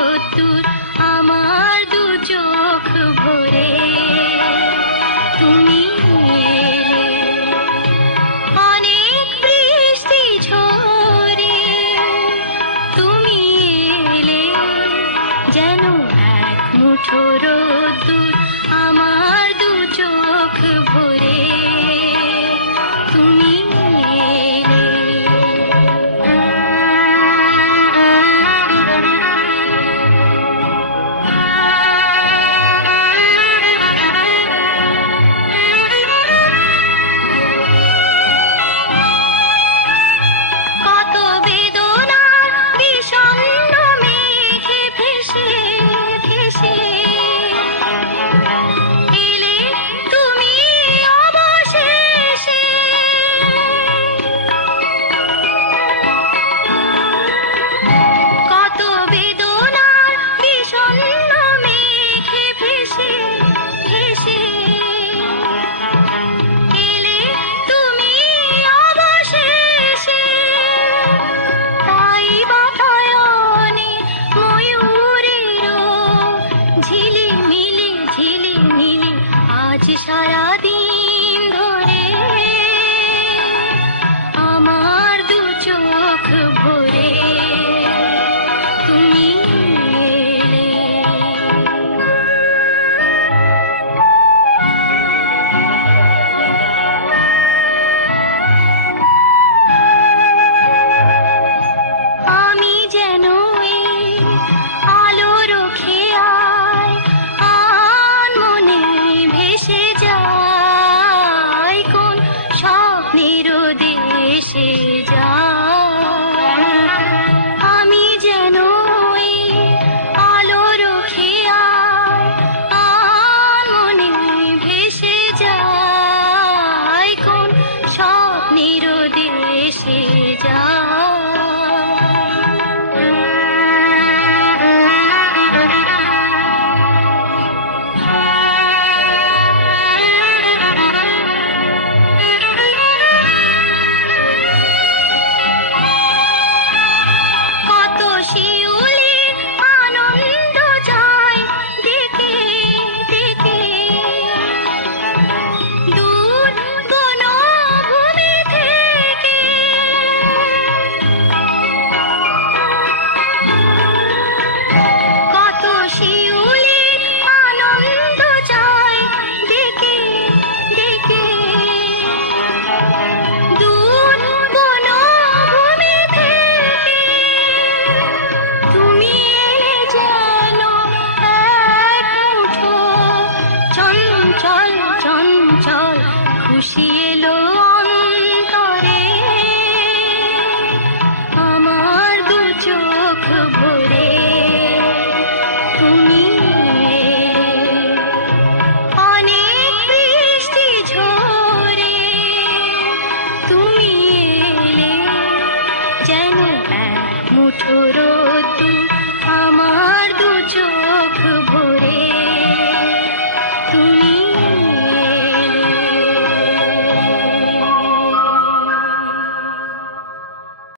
রোদ্দুর আমার দু চোখ ভরে তুমি এলে। অনেক বৃষ্টি ঝরে তুমি এলে, যেন এক মুঠো রোদ্দুর আমার দু চোখ ভরে তুমি এলে। কত বেদনার বিষণ্ণ মেঘে ভেসে ভেসে এলে তুমি অবশেষে। কত বেদনার বিষণ্ণ মেঘে ভেসে ভেসে এলে তুমি অবশেষে। তাই বাতায়নে ময়ূরেরও ঝিলিমিলি ঝিলিমিলি আজ সারাদিন ধরে আমার দু চোখ ভরে তুমি এলে। আমি যেন এই আলোর খেয়ায় আনমনে ভেসে যাই, কোন স্বপ্নের দেশে যাই। আমি যেন এই আলোর খেয়ায় আনমনে ভেসে যাই, কোন স্বপ্নের দেশে যাই। কত শিউলির আনন্দ যায় দেখে দেখে দূর বনভূমি থেকে। কত শিউলির আনন্দ যায় দেখে দেখে দূর বনভূমি থেকে। তুমি এলে যেন এক মুঠো চঞ্চল চঞ্চল খুশি এলো অন্তরে আমার দু চোখ ভরে